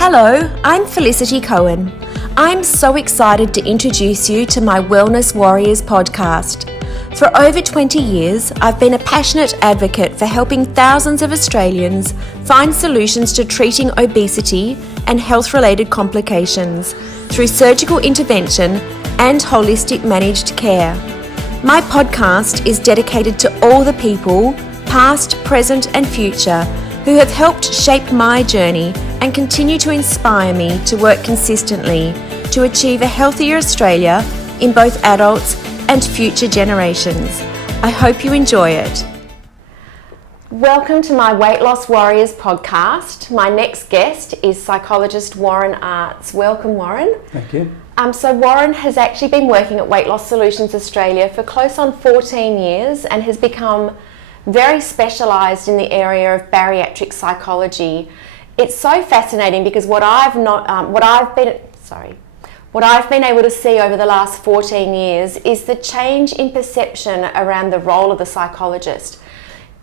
Hello, I'm Felicity Cohen. I'm so excited to introduce you to my Wellness Warriors podcast. For over 20 years, I've been a passionate advocate for helping thousands of Australians find solutions to treating obesity and health-related complications through surgical intervention and holistic managed care. My podcast is dedicated to all the people, past, present and future, who have helped shape my journey and continue to inspire me to work consistently to achieve a healthier Australia in both adults and future generations. I hope you enjoy it. Welcome to my Weight Loss Warriors podcast. My next guest is psychologist Warren Artz. Welcome, Warren. Thank you. So Warren has actually been working at Weight Loss Solutions Australia for close on 14 years and has become very specialised in the area of bariatric psychology. It's so fascinating because what I've been able to see over the last 14 years is the change in perception around the role of the psychologist.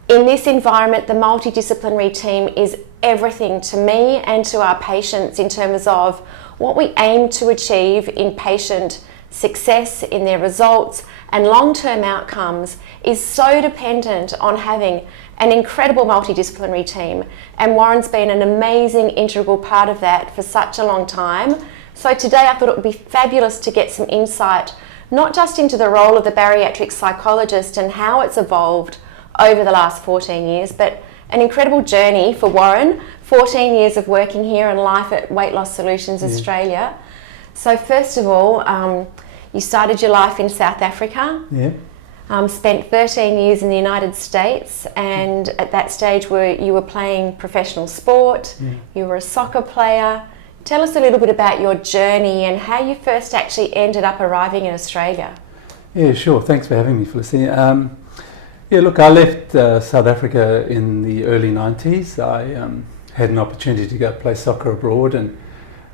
In this environment, the multidisciplinary team is everything to me and to our patients in terms of what we aim to achieve in patient success, in their results and long-term outcomes is so dependent on having an incredible multidisciplinary team, and Warren's been an amazing integral part of that for such a long time. So today I thought it would be fabulous to get some insight, not just into the role of the bariatric psychologist and how it's evolved over the last 14 years, but an incredible journey for Warren, 14 years of working here and life at Weight Loss Solutions Australia. So first of all, you started your life in South Africa. Yeah. Spent 13 years in the United States, and at that stage you were playing professional sport, you were a soccer player. Tell us a little bit about your journey and how you first actually ended up arriving in Australia. Yeah, sure. Thanks for having me, Felicity. I left South Africa in the early 90s. I had an opportunity to go play soccer abroad, and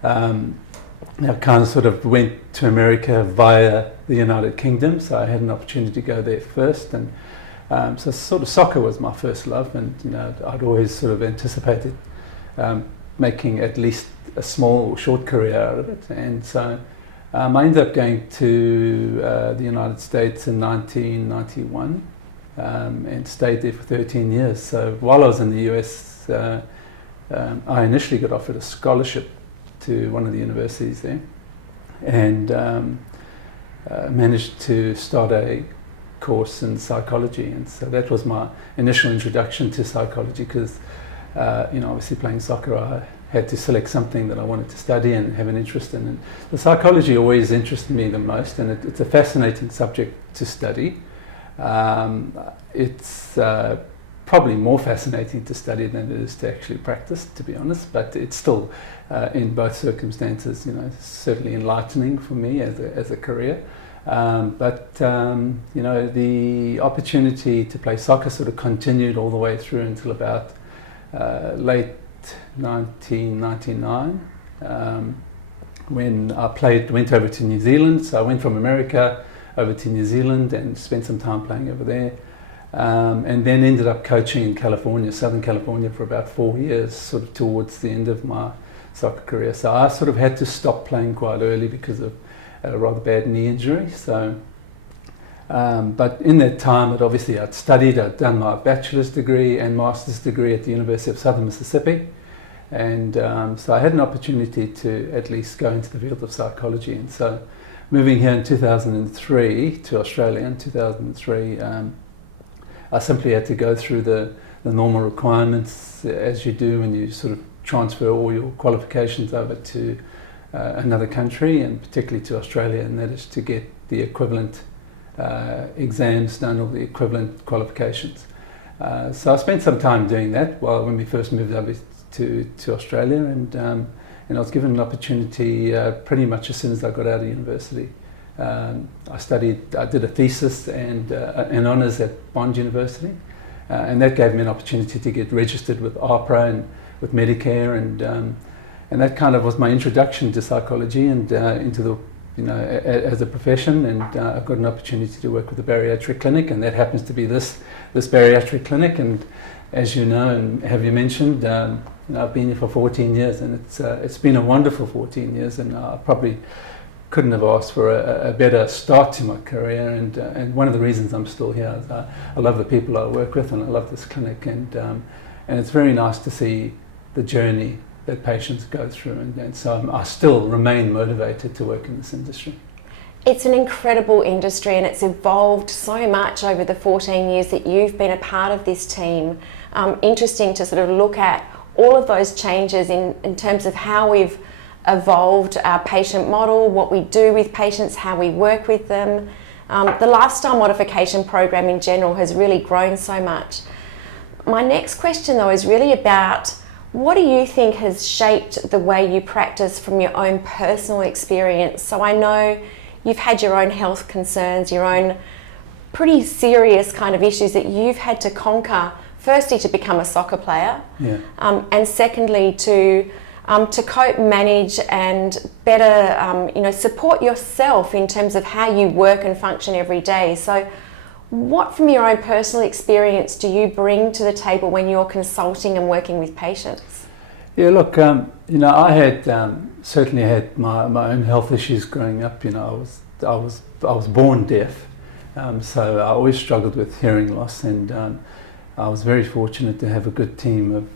I kind of sort of went to America via the United Kingdom, so I had an opportunity to go there first, and so sort of soccer was my first love, and I'd always sort of anticipated making at least a small or short career out of it, and so I ended up going to the United States in 1991 and stayed there for 13 years. So while I was in the US, I initially got offered a scholarship to one of the universities there, and managed to start a course in psychology, and so that was my initial introduction to psychology because obviously playing soccer I had to select something that I wanted to study and have an interest in, and the psychology always interested me the most, and it's a fascinating subject to study. It's probably more fascinating to study than it is to actually practice, to be honest, but it's still in both circumstances certainly enlightening for me as a career, but the opportunity to play soccer sort of continued all the way through until about late 1999 when I went over to New Zealand. So I went from America over to New Zealand and spent some time playing over there. And then ended up coaching in California, Southern California, for about 4 years, sort of towards the end of my soccer career. So I sort of had to stop playing quite early because of a rather bad knee injury. So, but in that time, I'd studied, I'd done my bachelor's degree and master's degree at the University of Southern Mississippi. And so I had an opportunity to at least go into the field of psychology. And so moving here in 2003 to Australia in 2003, I simply had to go through the normal requirements as you do when you sort of transfer all your qualifications over to another country, and particularly to Australia, and that is to get the equivalent exams done or the equivalent qualifications. So I spent some time doing that when we first moved over to Australia, and I was given an opportunity pretty much as soon as I got out of university. I did a thesis and an honours at Bond University, and that gave me an opportunity to get registered with AHPRA and with Medicare, and that kind of was my introduction to psychology and into the as a profession, and I've got an opportunity to work with a bariatric clinic, and that happens to be this bariatric clinic. And as you know and have you mentioned, I've been here for 14 years, and it's been a wonderful 14 years, and I probably couldn't have asked for a better start to my career. And one of the reasons I'm still here is I love the people I work with, and I love this clinic, and it's very nice to see the journey that patients go through, and so I still remain motivated to work in this industry. It's an incredible industry, and it's evolved so much over the 14 years that you've been a part of this team. Interesting to sort of look at all of those changes in terms of how we've evolved our patient model, what we do with patients, how we work with them. The lifestyle modification program in general has really grown so much. My next question though is really about, what do you think has shaped the way you practice from your own personal experience? So I know you've had your own health concerns, your own pretty serious kind of issues that you've had to conquer, firstly to become a soccer player, and secondly to cope, manage and better support yourself in terms of how you work and function every day. So what from your own personal experience do you bring to the table when you're consulting and working with patients? Yeah, look, I had certainly had my own health issues growing up. I was born deaf, so I always struggled with hearing loss, and I was very fortunate to have a good team of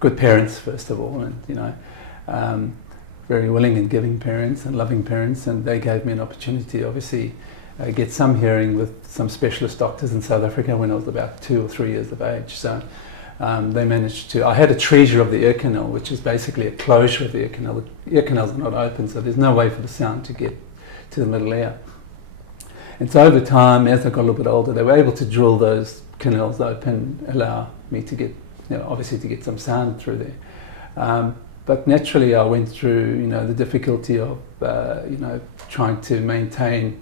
good parents first of all, and very willing and giving parents and loving parents, and they gave me an opportunity, obviously. Get some hearing with some specialist doctors in South Africa when I was about 2 or 3 years of age. So they managed to. I had a treasure of the ear canal, which is basically a closure of the ear canal. The ear canals are not open, so there's no way for the sound to get to the middle ear. And so over time, as I got a little bit older, they were able to drill those canals open, allow me to get, obviously to get some sound through there. But naturally, I went through, the difficulty of, trying to maintain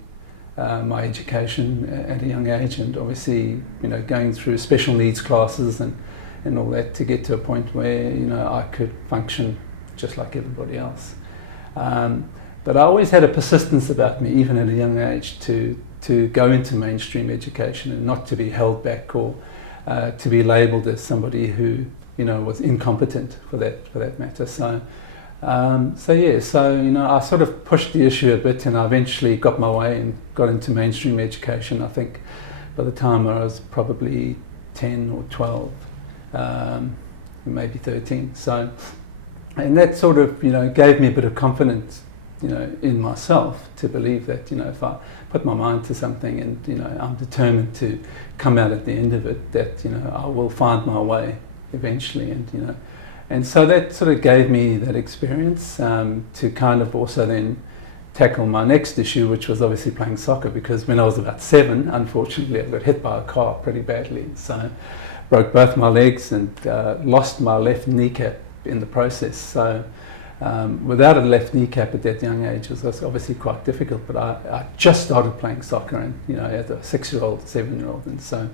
my education at a young age, and obviously going through special needs classes and all that to get to a point where I could function just like everybody else. But I always had a persistence about me, even at a young age, to go into mainstream education and not to be held back or to be labelled as somebody who was incompetent for that matter. I sort of pushed the issue a bit, and I eventually got my way and got into mainstream education. I think by the time I was probably 10 or 12, maybe 13. And that sort of gave me a bit of confidence in myself to believe that if I put my mind to something and I'm determined to come out at the end of it, that I will find my way eventually, and so that sort of gave me that experience to kind of also then tackle my next issue, which was obviously playing soccer, because when I was about 7, unfortunately, I got hit by a car pretty badly. So broke both my legs and lost my left kneecap in the process. So without a left kneecap at that young age was obviously quite difficult, but I just started playing soccer, and as a 6-year-old, 7-year-old, and so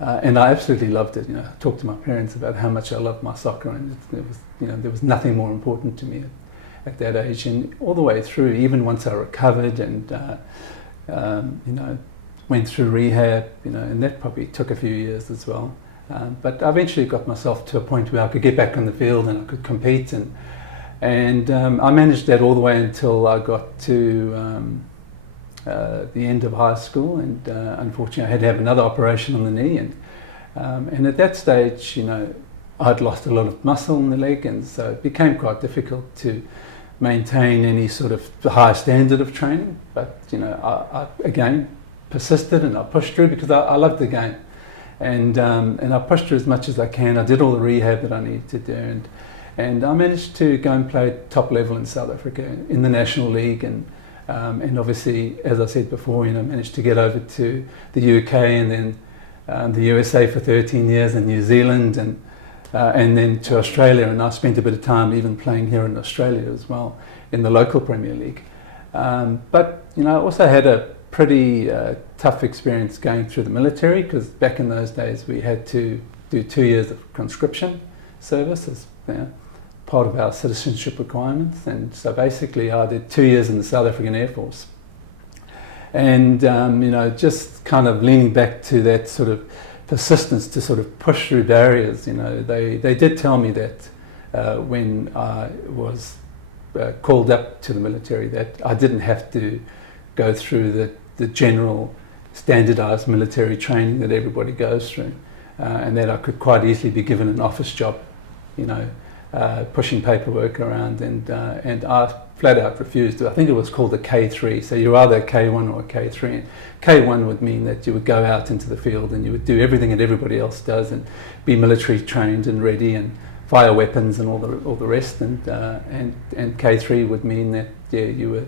and I absolutely loved it. I talked to my parents about how much I loved my soccer, and there was nothing more important to me at that age, and all the way through, even once I recovered and went through rehab, and that probably took a few years as well. But I eventually got myself to a point where I could get back on the field and I could compete, and I managed that all the way until I got to the end of high school, and unfortunately I had to have another operation on the knee, and at that stage I'd lost a lot of muscle in the leg, and so it became quite difficult to maintain any sort of high standard of training. But I again persisted and I pushed through because I loved the game, and I pushed through as much as I can. I did all the rehab that I needed to do, and I managed to go and play top level in South Africa in the National League, and obviously, as I said before, managed to get over to the UK and then the USA for 13 years, and New Zealand, and then to Australia. And I spent a bit of time even playing here in Australia as well in the local Premier League. But I also had a pretty tough experience going through the military, because back in those days we had to do 2 years of conscription service as part of our citizenship requirements, and so basically I did 2 years in the South African Air Force, and just kind of leaning back to that sort of persistence to sort of push through barriers. You know, they did tell me that when I was called up to the military, that I didn't have to go through the general standardized military training that everybody goes through, and that I could quite easily be given an office job, you know, pushing paperwork around, and I flat out refused. I think it was called a K3, so you're either a K1 or a K3. And K1 would mean that you would go out into the field and you would do everything that everybody else does and be military trained and ready and fire weapons and all the rest. And K3 would mean that you were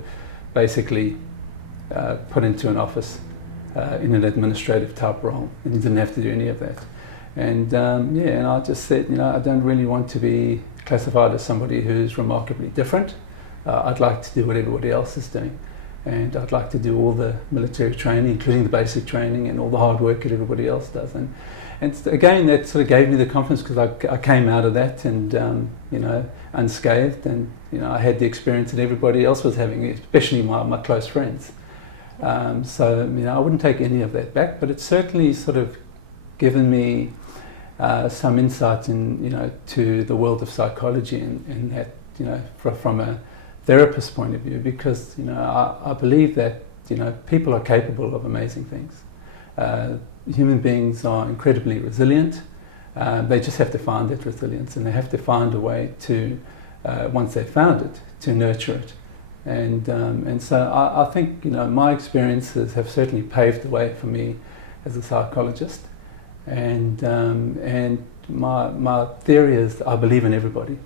basically put into an office in an administrative type role, and you didn't have to do any of that. And and I just said, you know, I don't really want to be classified as somebody who's remarkably different. I'd like to do what everybody else is doing, and I'd like to do all the military training, including the basic training and all the hard work that everybody else does. And again, that sort of gave me the confidence, because I came out of that and you know, unscathed, and you know, I had the experience that everybody else was having, especially my close friends. So you know, I wouldn't take any of that back, but it's certainly sort of given me some insight in, you know, to the world of psychology, and that, you know, from a therapist's point of view, because, you know, I believe that, you know, people are capable of amazing things. Human beings are incredibly resilient. They just have to find that resilience, and they have to find a way to, once they've found it, to nurture it. And so I think, you know, my experiences have certainly paved the way for me as a psychologist. And my theory is, I believe in everybody,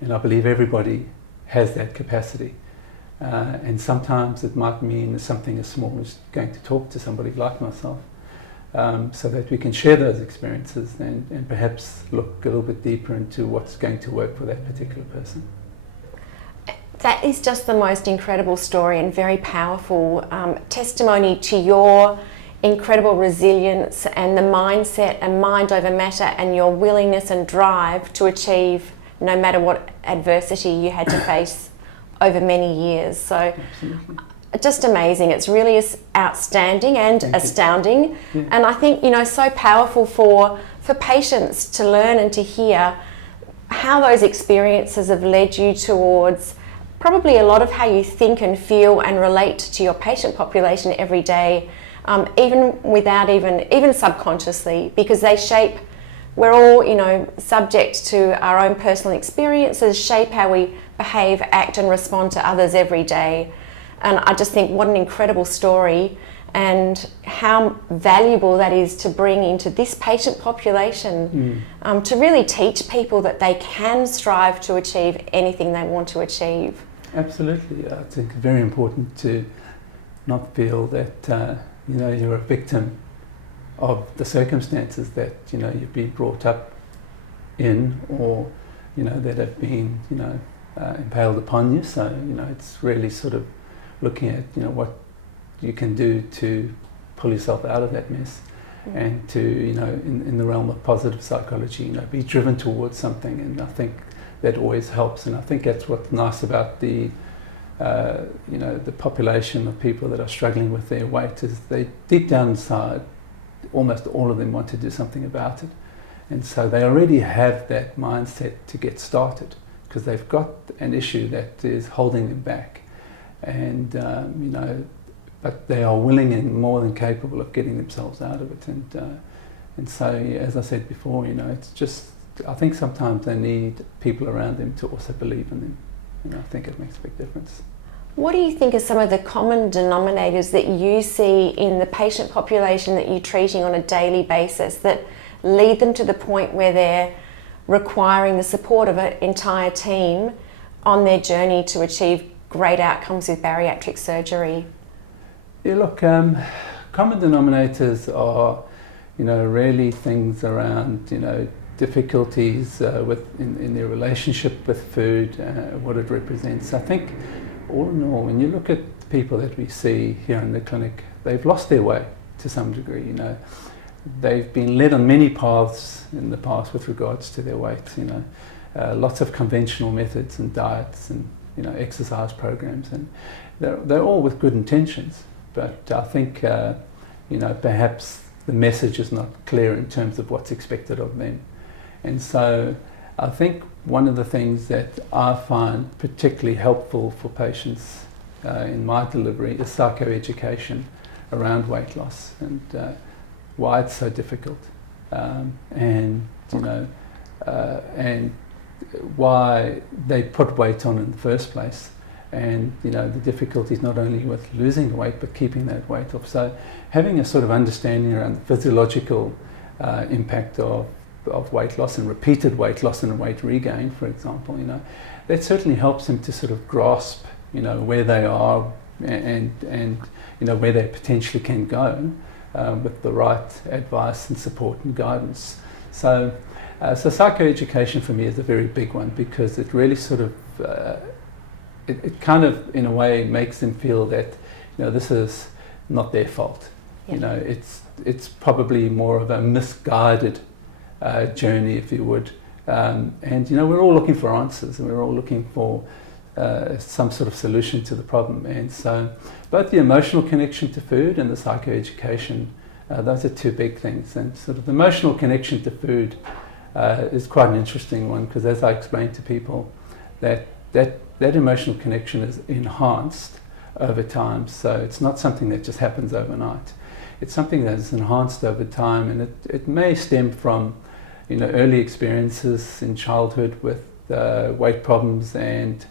and I believe everybody has that capacity. And sometimes it might mean something as small as going to talk to somebody like myself, so that we can share those experiences and perhaps look a little bit deeper into what's going to work for that particular person. That is just the most incredible story and very powerful testimony to your incredible resilience and the mindset and mind over matter, and your willingness and drive to achieve no matter what adversity you had to face over many years. So Absolutely. Just amazing. It's really outstanding and astounding. Yeah. And I think, you know, so powerful for patients to learn and to hear how those experiences have led you towards probably a lot of how you think and feel and relate to your patient population every day, even without even subconsciously, because they shape, we're all, you know, subject to our own personal experiences, shape how we behave, act and respond to others every day. And I just think what an incredible story, and how valuable that is to bring into this patient population, to really teach people that they can strive to achieve anything they want to achieve. Absolutely. I think it's very important to not feel that you know, you're a victim of the circumstances that, you know, you've been brought up in, or, you know, that have been, you know, impaled upon you. So, you know, it's really sort of looking at, you know, what you can do to pull yourself out of that mess, and to, you know, in the realm of positive psychology, you know, be driven towards something. And I think that always helps. And I think that's what's nice about the you know, the population of people that are struggling with their weight, is they deep down inside, almost all of them want to do something about it. And so they already have that mindset to get started, because they've got an issue that is holding them back. And you know, but they are willing and more than capable of getting themselves out of it. And so, as I said before, you know, it's just, I think sometimes they need people around them to also believe in them. You know, I think it makes a big difference. What do you think are some of the common denominators that you see in the patient population that you're treating on a daily basis that lead them to the point where they're requiring the support of an entire team on their journey to achieve great outcomes with bariatric surgery? Yeah, look, common denominators are, you know, really things around, you know, difficulties in their relationship with food, what it represents. I think, all in all, when you look at the people that we see here in the clinic, they've lost their way to some degree. You know, they've been led on many paths in the past with regards to their weight. You know, lots of conventional methods and diets and, you know, exercise programs, and they're all with good intentions. But I think, you know, perhaps the message is not clear in terms of what's expected of them. And so I think one of the things that I find particularly helpful for patients in my delivery is psychoeducation around weight loss and why it's so difficult, and why they put weight on in the first place, and the difficulties not only with losing the weight but keeping that weight off. So having a sort of understanding around the physiological impact of weight loss and repeated weight loss and weight regain, for example, that certainly helps them to sort of grasp where they are and where they potentially can go with the right advice and support and guidance. So psychoeducation for me is a very big one, because it really sort of it kind of in a way makes them feel that this is not their fault. Yeah. It's probably more of a misguided journey, if you would, and we're all looking for answers, and we're all looking for some sort of solution to the problem. And so both the emotional connection to food and the psychoeducation, those are two big things. And sort of the emotional connection to food is quite an interesting one, because as I explain to people, that emotional connection is enhanced over time. So it's not something that just happens overnight. It's something that is enhanced over time, and it may stem from early experiences in childhood with weight problems and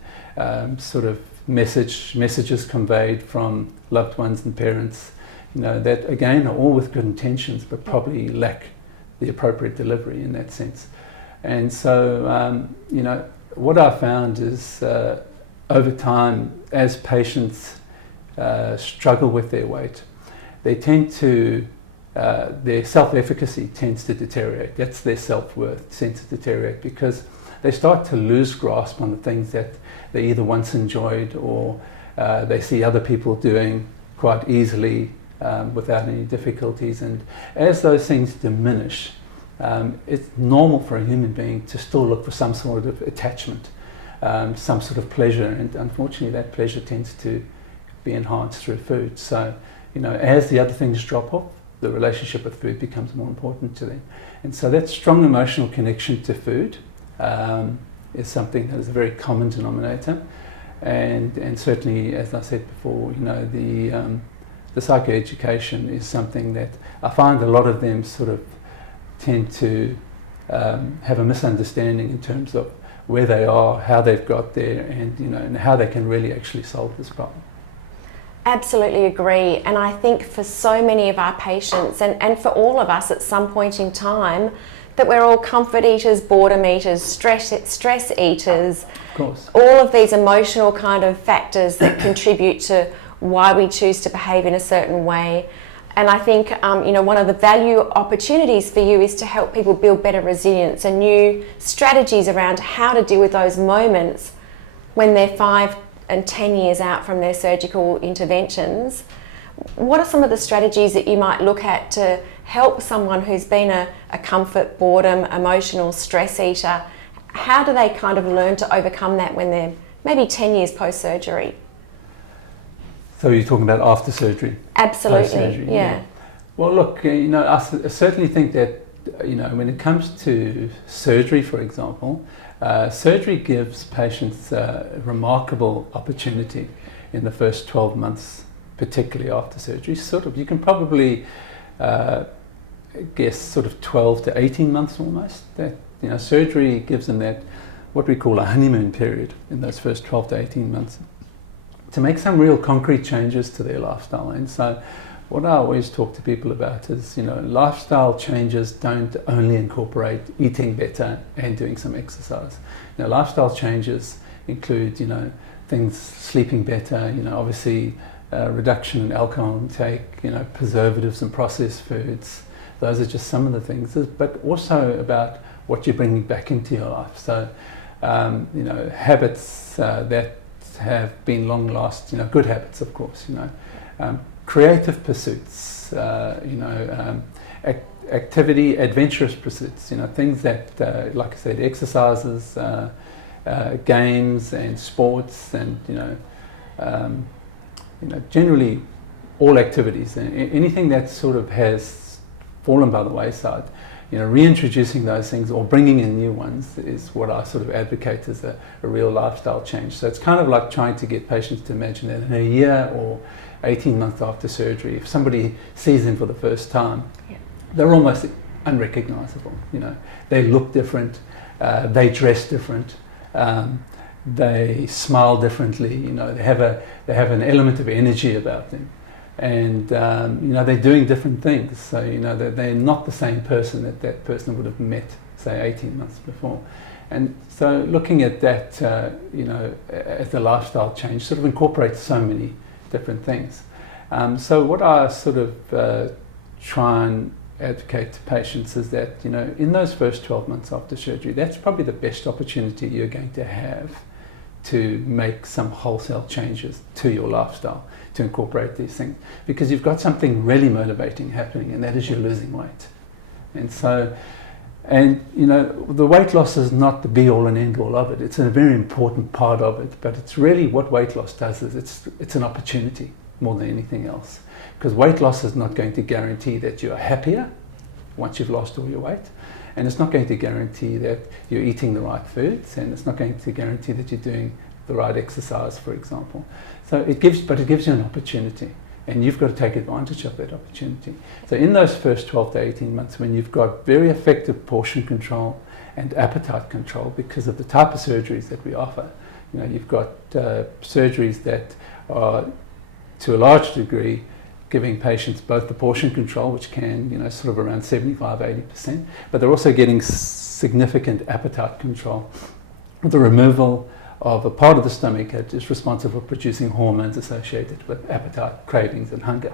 sort of messages conveyed from loved ones and parents, that again are all with good intentions but probably lack the appropriate delivery in that sense. And so what I found is over time, as patients struggle with their weight, they tend to their self-efficacy tends to deteriorate. That's their self-worth tends to deteriorate, because they start to lose grasp on the things that they either once enjoyed or they see other people doing quite easily without any difficulties. And as those things diminish, it's normal for a human being to still look for some sort of attachment, some sort of pleasure, and unfortunately that pleasure tends to be enhanced through food. So as the other things drop off, the relationship with food becomes more important to them. And so that strong emotional connection to food is something that is a very common denominator, and certainly, as I said before, the psychoeducation is something that I find a lot of them sort of tend to have a misunderstanding in terms of where they are, how they've got there, and how they can really actually solve this problem. Absolutely agree. And I think for so many of our patients, and for all of us at some point in time, that we're all comfort eaters, boredom eaters, stress eaters. Of course. All of these emotional kind of factors that contribute to why we choose to behave in a certain way. And I think one of the value opportunities for you is to help people build better resilience and new strategies around how to deal with those moments when they're 5 and 10 years out from their surgical interventions. What are some of the strategies that you might look at to help someone who's been a comfort, boredom, emotional stress eater? How do they kind of learn to overcome that when they're maybe 10 years post-surgery? So you're talking about after surgery? Absolutely, Post-surgery, yeah. Well, look, I certainly think that, when it comes to surgery, for example, surgery gives patients a remarkable opportunity in the first 12 months, particularly after surgery. Sort of, you can probably guess sort of 12 to 18 months almost. That surgery gives them that, what we call a honeymoon period in those first 12 to 18 months, to make some real concrete changes to their lifestyle. And so what I always talk to people about is, lifestyle changes don't only incorporate eating better and doing some exercise. Lifestyle changes include, things, sleeping better, obviously reduction in alcohol intake, preservatives and processed foods. Those are just some of the things, but also about what you're bringing back into your life. So, habits that have been long last, good habits, of course, creative pursuits, activity, adventurous pursuits, things that, like I said, exercises, games and sports, and generally all activities, and anything that sort of has fallen by the wayside, reintroducing those things or bringing in new ones is what I sort of advocate as a real lifestyle change. So it's kind of like trying to get patients to imagine that in a year or 18 months after surgery, if somebody sees them for the first time, they're almost unrecognizable. They look different, they dress different, they smile differently. They have an element of energy about them, and they're doing different things. So they're not the same person that person would have met, say, 18 months before. And so looking at that, as a lifestyle change, sort of incorporates so many different things. So what I sort of try and advocate to patients is that, in those first 12 months after surgery, that's probably the best opportunity you're going to have to make some wholesale changes to your lifestyle, to incorporate these things, because you've got something really motivating happening, and that is you're losing weight. And so, the weight loss is not the be all and end all of it. It's a very important part of it, but it's really what weight loss does is it's an opportunity more than anything else. Because weight loss is not going to guarantee that you're happier once you've lost all your weight, and it's not going to guarantee that you're eating the right foods, and it's not going to guarantee that you're doing the right exercise, for example. So it gives you an opportunity, and you've got to take advantage of that opportunity. So in those first 12 to 18 months, when you've got very effective portion control and appetite control because of the type of surgeries that we offer, you've got surgeries that are, to a large degree, giving patients both the portion control, which can, sort of around 75-80%, but they're also getting significant appetite control, the removal of a part of the stomach that is responsible for producing hormones associated with appetite, cravings, and hunger.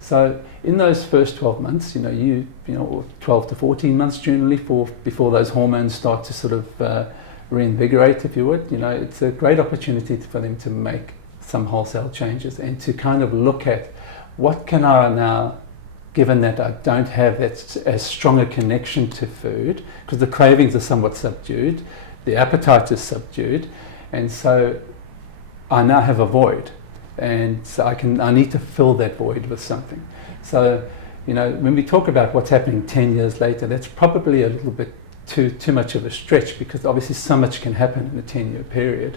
So in those first 12 months, or 12 to 14 months generally, before those hormones start to sort of reinvigorate, if you would, it's a great opportunity for them to make some wholesale changes and to kind of look at what can I now, given that I don't have that as strong a connection to food, because the cravings are somewhat subdued, the appetite is subdued, and so I now have a void, and so I need to fill that void with something. So, when we talk about what's happening 10 years later, that's probably a little bit too much of a stretch, because obviously so much can happen in a 10-year period.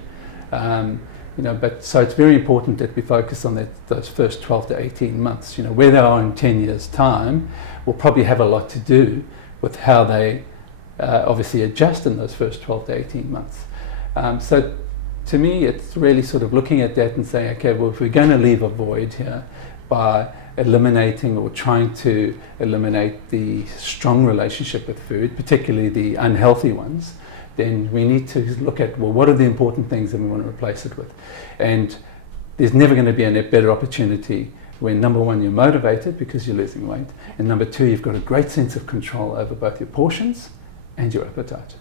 But so it's very important that we focus on those first 12 to 18 months. Where they are in 10 years' time will probably have a lot to do with how they obviously adjust in those first 12 to 18 months. So to me, it's really sort of looking at that and saying, okay, well, if we're going to leave a void here by eliminating or trying to eliminate the strong relationship with food, particularly the unhealthy ones, then we need to look at, well, what are the important things that we want to replace it with? And there's never going to be a better opportunity when, number one, you're motivated because you're losing weight, and number two, you've got a great sense of control over both your portions and your appetite.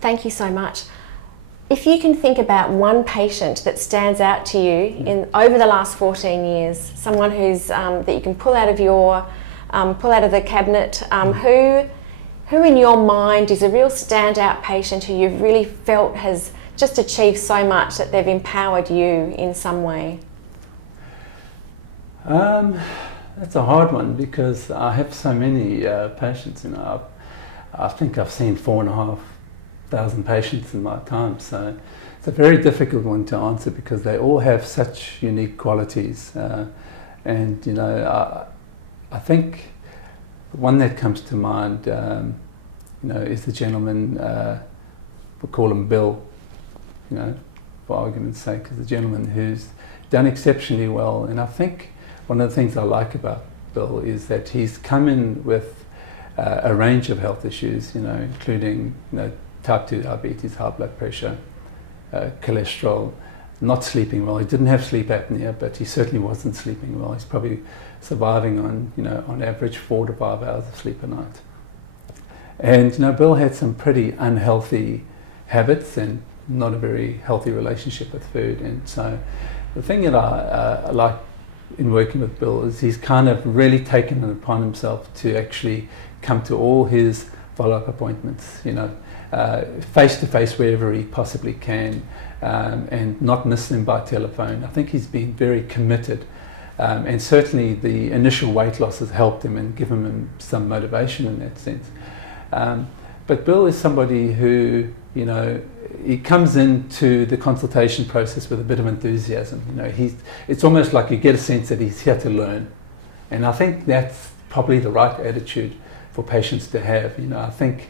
Thank you so much. If you can think about one patient that stands out to you over the last 14 years, someone who's that you can pull out of the cabinet, who in your mind is a real standout patient who you've really felt has just achieved so much that they've empowered you in some way? That's a hard one because I have so many patients. I think I've seen 4,500 patients in my time, so it's a very difficult one to answer because they all have such unique qualities. And I think one that comes to mind, is the gentleman, we'll call him Bill, for argument's sake, is the gentleman who's done exceptionally well. And I think one of the things I like about Bill is that he's come in with a range of health issues, including type 2 diabetes, high blood pressure, cholesterol, not sleeping well. He didn't have sleep apnea, but he certainly wasn't sleeping well. He's probably surviving on, on average 4 to 5 hours of sleep a night. And, Bill had some pretty unhealthy habits and not a very healthy relationship with food. And so the thing that I like in working with Bill is he's kind of really taken it upon himself to actually come to all his follow-up appointments, face to face wherever he possibly can, and not miss them by telephone. I think he's been very committed And certainly the initial weight loss has helped him and given him some motivation in that sense. But Bill is somebody who, you know, he comes into the consultation process with a bit of enthusiasm. You know, it's almost like you get a sense that he's here to learn. And I think that's probably the right attitude for patients to have. You know, I think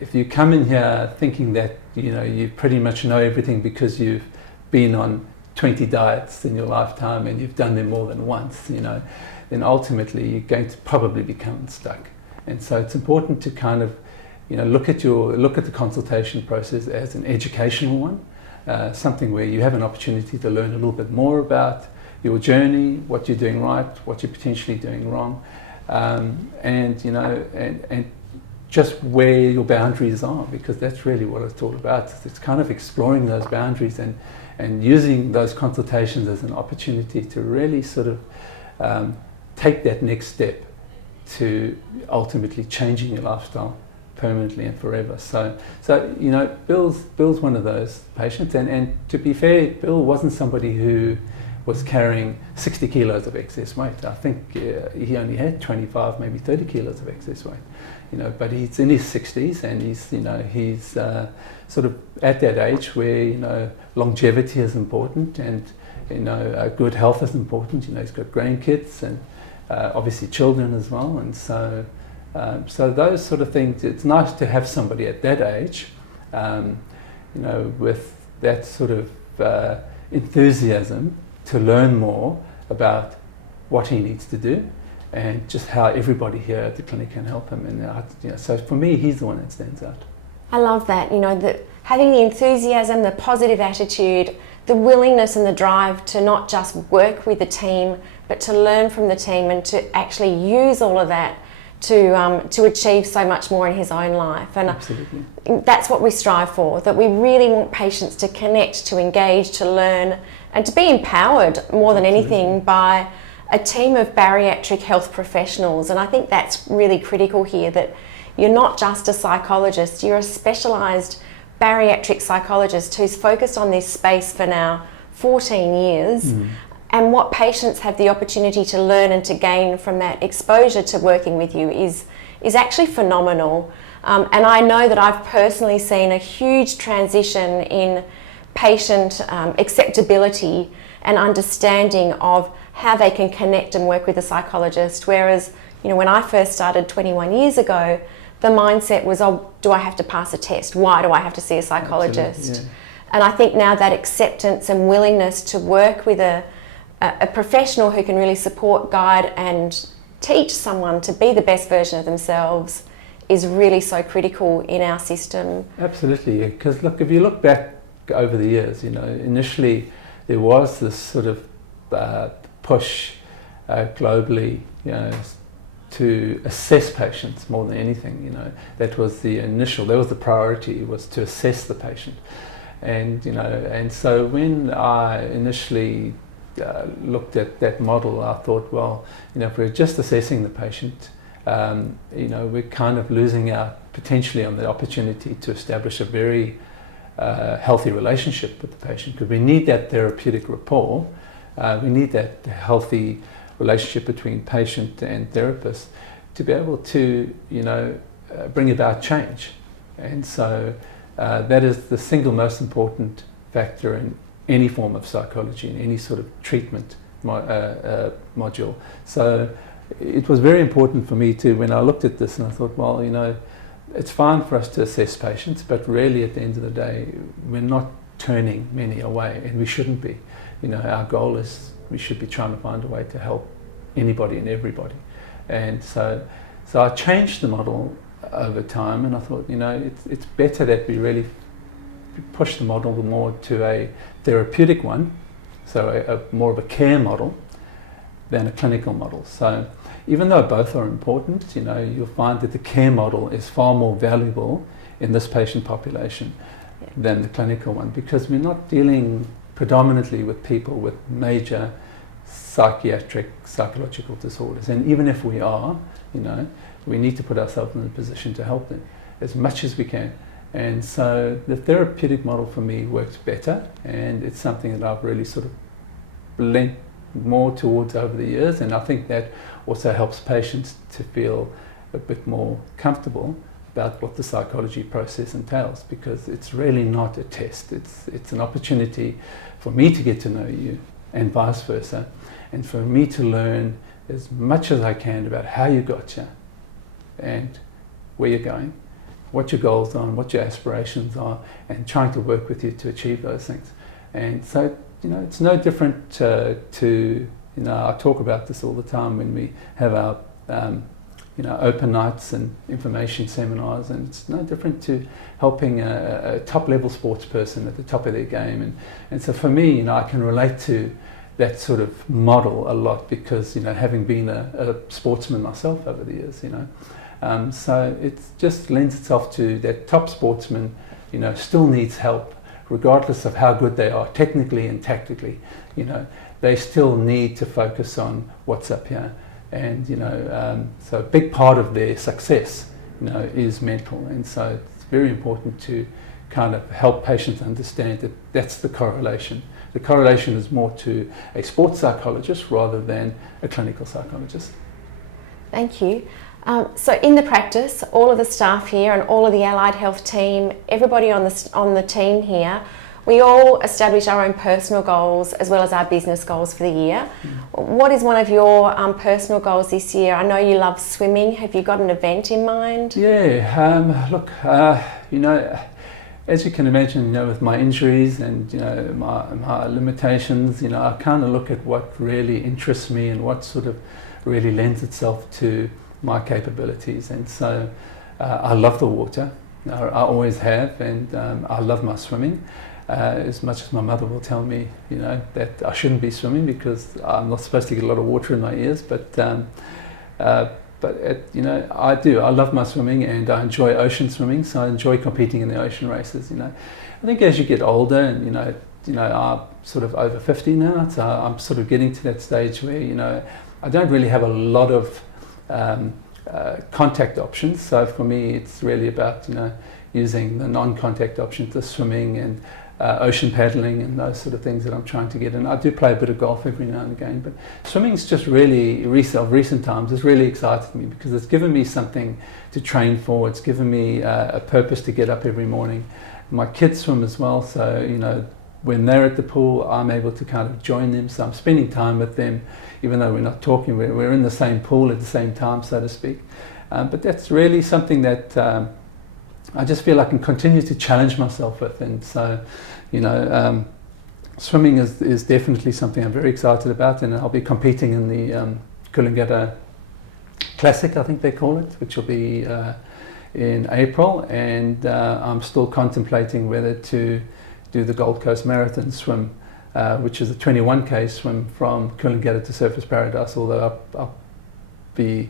if you come in here thinking that, you know, you pretty much know everything because you've been on 20 diets in your lifetime and you've done them more than once, you know, then ultimately you're going to probably become stuck. And so it's important to kind of, you know, look at the consultation process as an educational one, something where you have an opportunity to learn a little bit more about your journey, what you're doing right, what you're potentially doing wrong, and you know, and just where your boundaries are, because that's really what it's all about. It's kind of exploring those boundaries and using those consultations as an opportunity to really sort of take that next step to ultimately changing your lifestyle permanently and forever. So you know, Bill's one of those patients, and to be fair, Bill wasn't somebody who was carrying 60 kilos of excess weight. I think he only had 25, maybe 30 kilos of excess weight. You know, but he's in his 60s, and he's sort of at that age where, you know, longevity is important, and, you know, good health is important. You know, he's got grandkids and obviously children as well, and so those sort of things. It's nice to have somebody at that age, you know, with that sort of enthusiasm to learn more about what he needs to do, and just how everybody here at the clinic can help him. And you know, so for me, he's the one that stands out. I love that, you know, having the enthusiasm, the positive attitude, the willingness and the drive to not just work with the team, but to learn from the team and to actually use all of that to achieve so much more in his own life. And absolutely, that's what we strive for, that we really want patients to connect, to engage, to learn, and to be empowered more than anything by a team of bariatric health professionals. And I think that's really critical here, that you're not just a psychologist, you're a specialised bariatric psychologist who's focused on this space for now 14 years. And what patients have the opportunity to learn and to gain from that exposure to working with you is actually phenomenal. And I know that I've personally seen a huge transition in patient acceptability and understanding of how they can connect and work with a psychologist. Whereas, you know, when I first started 21 years ago, the mindset was, oh, do I have to pass a test? Why do I have to see a psychologist? Yeah. And I think now that acceptance and willingness to work with a professional who can really support, guide and teach someone to be the best version of themselves is really so critical in our system. Absolutely, because look, if you look back over the years, you know, initially there was this sort of push globally, you know, to assess patients more than anything. You know, that was the priority, was to assess the patient. And, you know, and so when I initially looked at that model, I thought, well, you know, if we're just assessing the patient, you know, we're kind of losing out potentially on the opportunity to establish a very healthy relationship with the patient, because we need that therapeutic rapport. We need that healthy relationship between patient and therapist to be able to, you know, bring about change. And so that is the single most important factor in any form of psychology, in any sort of treatment module. So it was very important for me to, when I looked at this, and I thought, well, you know, it's fine for us to assess patients, but really at the end of the day, we're not turning many away, and we shouldn't be. You know, our goal is we should be trying to find a way to help anybody and everybody. And so I changed the model over time, and I thought, you know, it's better that we really push the model more to a therapeutic one, so a more of a care model than a clinical model. So even though both are important, you know, you'll find that the care model is far more valuable in this patient population than the clinical one, because we're not dealing predominantly with people with major psychological disorders. And even if we are, you know, we need to put ourselves in a position to help them as much as we can. And so the therapeutic model for me works better, and it's something that I've really sort of lent more towards over the years, and I think that also helps patients to feel a bit more comfortable about what the psychology process entails, because it's really not a test. It's an opportunity for me to get to know you, and vice versa, and for me to learn as much as I can about how you got here and where you're going, what your goals are and what your aspirations are, and trying to work with you to achieve those things. And so, it's no different to, I talk about this all the time when we have our, open nights and information seminars, and it's no different to helping a top-level sports person at the top of their game. And so for me, I can relate to that sort of model a lot, because, having been a sportsman myself over the years, so it just lends itself to that top sportsman, still needs help, regardless of how good they are technically and tactically. They still need to focus on what's up here. And, so a big part of their success, is mental. And so it's very important to kind of help patients understand that that's the correlation. The correlation is more to a sports psychologist rather than a clinical psychologist. Thank you. So in the practice, all of the staff here and all of the allied health team, everybody on the team here, we all establish our own personal goals as well as our business goals for the year. What is one of your personal goals this year? I know you love swimming. Have you got an event in mind? Yeah, look, as you can imagine, with my injuries and my limitations, I kind of look at what really interests me and what sort of really lends itself to my capabilities. And so I love the water. I always have, and I love my swimming. As much as my mother will tell me, that I shouldn't be swimming because I'm not supposed to get a lot of water in my ears, but I do. I love my swimming, and I enjoy ocean swimming, so I enjoy competing in the ocean races. I think as you get older, and I'm sort of over 50 now, so I'm sort of getting to that stage where I don't really have a lot of contact options. So for me, it's really about using the non-contact options, the swimming and ocean paddling and those sort of things that I'm trying to get in. I do play a bit of golf every now and again, but swimming's just really, of recent times, has really excited me because it's given me something to train for. It's given me a purpose to get up every morning. My kids swim as well, so when they're at the pool, I'm able to kind of join them. So I'm spending time with them, even though we're not talking. We're in the same pool at the same time, so to speak. But that's really something that I just feel I can continue to challenge myself with. And so, swimming is definitely something I'm very excited about, and I'll be competing in the Coolangatta Classic, I think they call it, which will be in April. And I'm still contemplating whether to do the Gold Coast Marathon swim, which is a 21k swim from Coolangatta to Surfers Paradise, although I'll be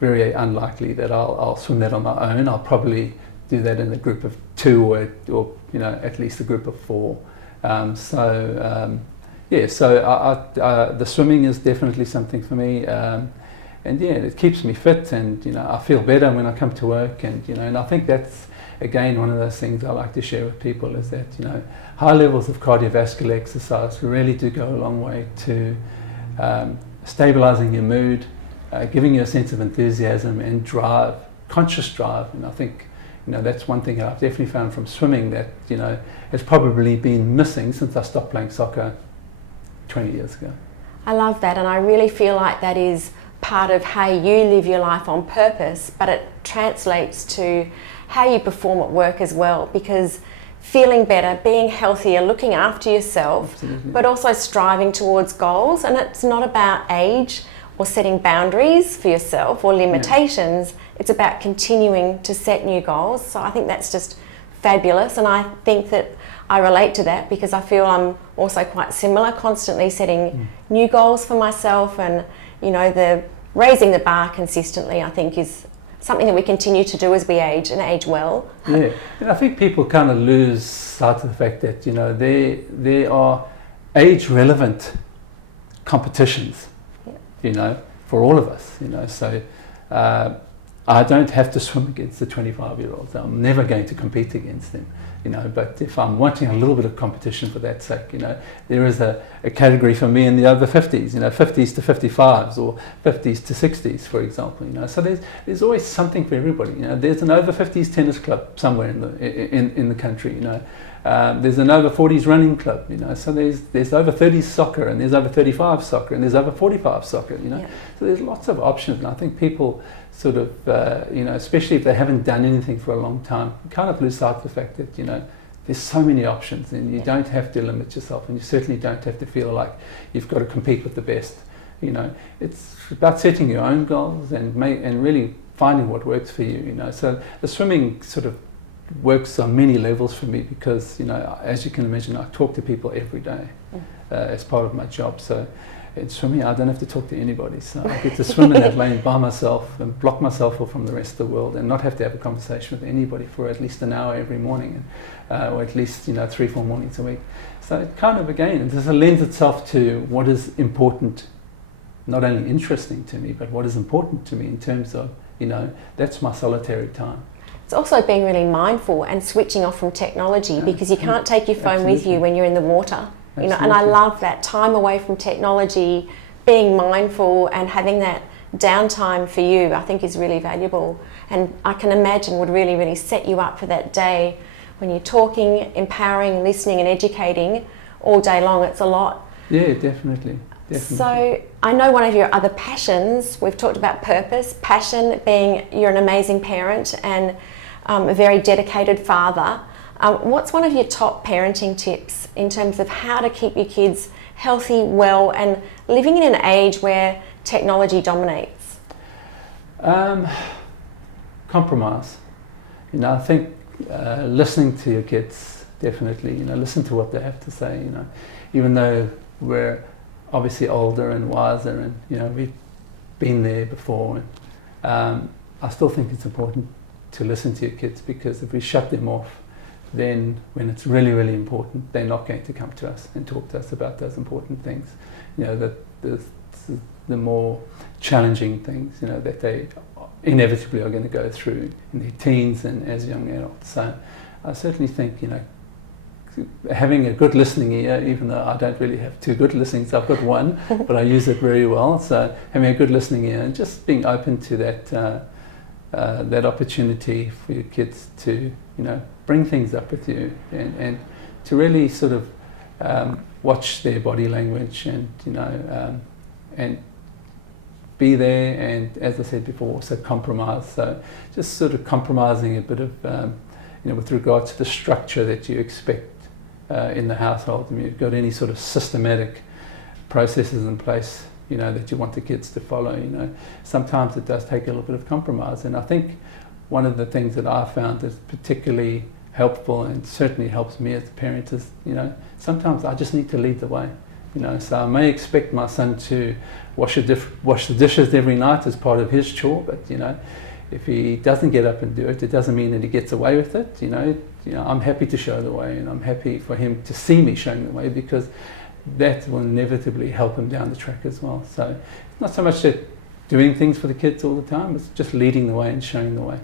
very unlikely that I'll swim that on my own. I'll probably do that in a group of 2 or at least a group of 4. So the swimming is definitely something for me, and it keeps me fit, and I feel better when I come to work, and and I think that's again one of those things I like to share with people, is that high levels of cardiovascular exercise really do go a long way to stabilizing your mood, giving you a sense of enthusiasm and drive, conscious drive. And I think that's one thing I've definitely found from swimming that has probably been missing since I stopped playing soccer 20 years ago. I love that, and I really feel like that is part of how you live your life on purpose, but it translates to how you perform at work as well, because feeling better, being healthier, looking after yourself, absolutely, but also striving towards goals. And it's not about age or setting boundaries for yourself or limitations. It's about continuing to set new goals. So I think that's just fabulous, and I think that I relate to that because I feel I'm also quite similar, constantly setting new goals for myself, and the raising the bar consistently, I think, is something that we continue to do as we age, and age well. Yeah, and I think people kind of lose sight of the fact that there are age relevant competitions, for all of us. So I don't have to swim against the 25-year-olds. I'm never going to compete against them, but if I'm wanting a little bit of competition for that sake, there is a category for me in the over 50s, 50s to 55s or 50s to 60s, for example, so there's always something for everybody. There's an over 50s tennis club somewhere in the country, there's an over 40s running club, so there's over 30s soccer, and there's over 35 soccer, and there's over 45 soccer, Yeah. So there's lots of options, and I think people sort of, especially if they haven't done anything for a long time, kind of lose sight of the fact that, there's so many options, and you don't have to limit yourself, and you certainly don't have to feel like you've got to compete with the best. It's about setting your own goals and really finding what works for you. So the swimming sort of works on many levels for me because, as you can imagine, I talk to people every day as part of my job. So in swimming, I don't have to talk to anybody. So I get to swim in that lane by myself and block myself off from the rest of the world and not have to have a conversation with anybody for at least an hour every morning, or at least 3-4 mornings a week. So it kind of, again, it lends itself to what is important, not only interesting to me, but what is important to me in terms of, that's my solitary time. It's also being really mindful and switching off from technology, because you can't take your phone with you when you're in the water. And I love that time away from technology, being mindful and having that downtime for you, I think is really valuable. And I can imagine would really, really set you up for that day when you're talking, empowering, listening and educating all day long. It's a lot. Yeah, definitely. So I know one of your other passions, we've talked about purpose, passion being you're an amazing parent and a very dedicated father. What's one of your top parenting tips in terms of how to keep your kids healthy, well, and living in an age where technology dominates? Compromise. I think listening to your kids, definitely, listen to what they have to say, even though we're obviously older and wiser and, we've been there before. And I still think it's important to listen to your kids, because if we shut them off, then when it's really, really important, they're not going to come to us and talk to us about those important things. The more challenging things, that they inevitably are going to go through in their teens and as young adults. So I certainly think, having a good listening ear, even though I don't really have two good listenings, I've got one, but I use it very well. So having a good listening ear and just being open to that opportunity for your kids to, bring things up with you and to really sort of watch their body language and be there, and as I said before, also compromise. So just sort of compromising a bit of, with regard to the structure that you expect in the household. If you've got any sort of systematic processes in place, that you want the kids to follow, sometimes it does take a little bit of compromise. And I think one of the things that I found is particularly helpful and certainly helps me as a parent is, sometimes I just need to lead the way. So I may expect my son to wash the dishes every night as part of his chore, but if he doesn't get up and do it, it doesn't mean that he gets away with it. I'm happy to show the way, and I'm happy for him to see me showing the way, because that will inevitably help him down the track as well. So it's not so much that doing things for the kids all the time, it's just leading the way and showing the way.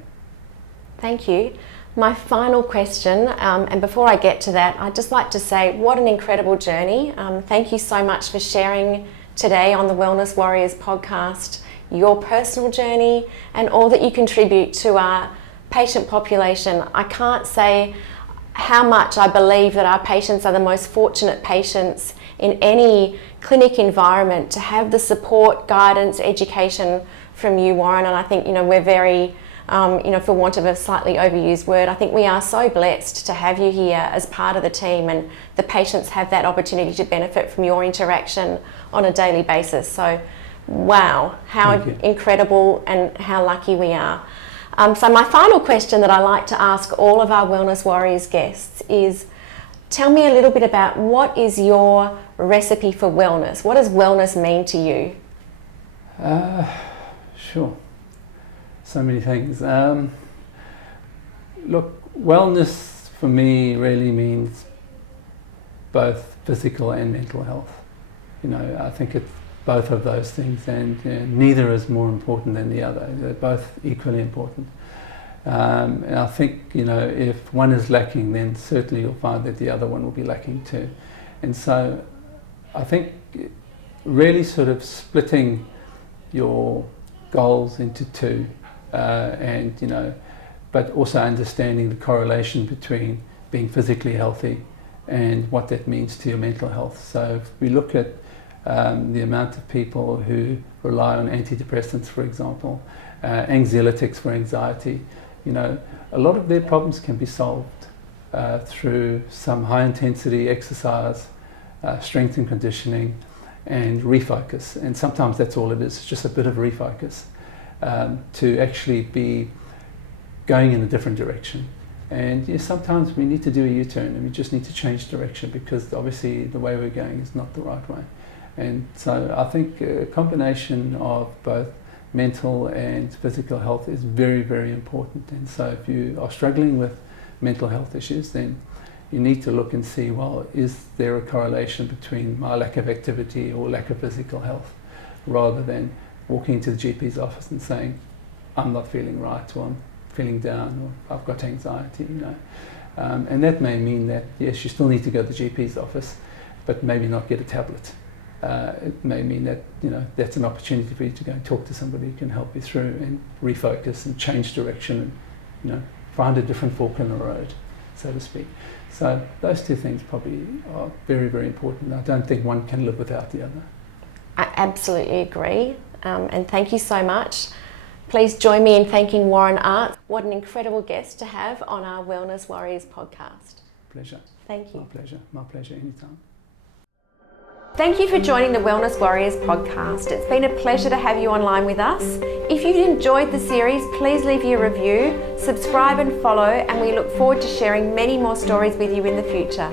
Thank you. My final question, and before I get to that, I'd just like to say what an incredible journey. Thank you so much for sharing today on the Wellness Warriors podcast, your personal journey and all that you contribute to our patient population. I can't say how much I believe that our patients are the most fortunate patients in any clinic environment to have the support, guidance, education from you, Warren. And I think, we're very, for want of a slightly overused word, I think we are so blessed to have you here as part of the team, and the patients have that opportunity to benefit from your interaction on a daily basis. So, wow, how incredible and how lucky we are. So my final question that I like to ask all of our Wellness Warriors guests is, tell me a little bit about what is your recipe for wellness? What does wellness mean to you? Sure. So many things. Look, wellness for me really means both physical and mental health. I think it's both of those things, and neither is more important than the other. They're both equally important. And I think, if one is lacking, then certainly you'll find that the other one will be lacking too. And so I think really sort of splitting your goals into two, but also understanding the correlation between being physically healthy and what that means to your mental health. So if we look at the amount of people who rely on antidepressants, for example, anxiolytics for anxiety, a lot of their problems can be solved through some high intensity exercise, strength and conditioning, and refocus. And sometimes that's all it is, it's just a bit of refocus to actually be going in a different direction. And sometimes we need to do a U-turn and we just need to change direction, because obviously the way we're going is not the right way. And so I think a combination of both mental and physical health is very, very important. And so if you are struggling with mental health issues, then you need to look and see, well, is there a correlation between my lack of activity or lack of physical health, rather than walking into the GP's office and saying, I'm not feeling right, or I'm feeling down, or I've got anxiety, And that may mean that, yes, you still need to go to the GP's office, but maybe not get a tablet. It may mean that, that's an opportunity for you to go and talk to somebody who can help you through and refocus and change direction and, find a different fork in the road, so to speak. So those two things probably are very, very important. I don't think one can live without the other. I absolutely agree, and thank you so much. Please join me in thanking Warren Artz. What an incredible guest to have on our Wellness Warriors podcast. Pleasure. Thank you. My pleasure, anytime. Thank you for joining the Wellness Warriors podcast. It's been a pleasure to have you online with us. If you've enjoyed the series, please leave your review, subscribe and follow, and we look forward to sharing many more stories with you in the future.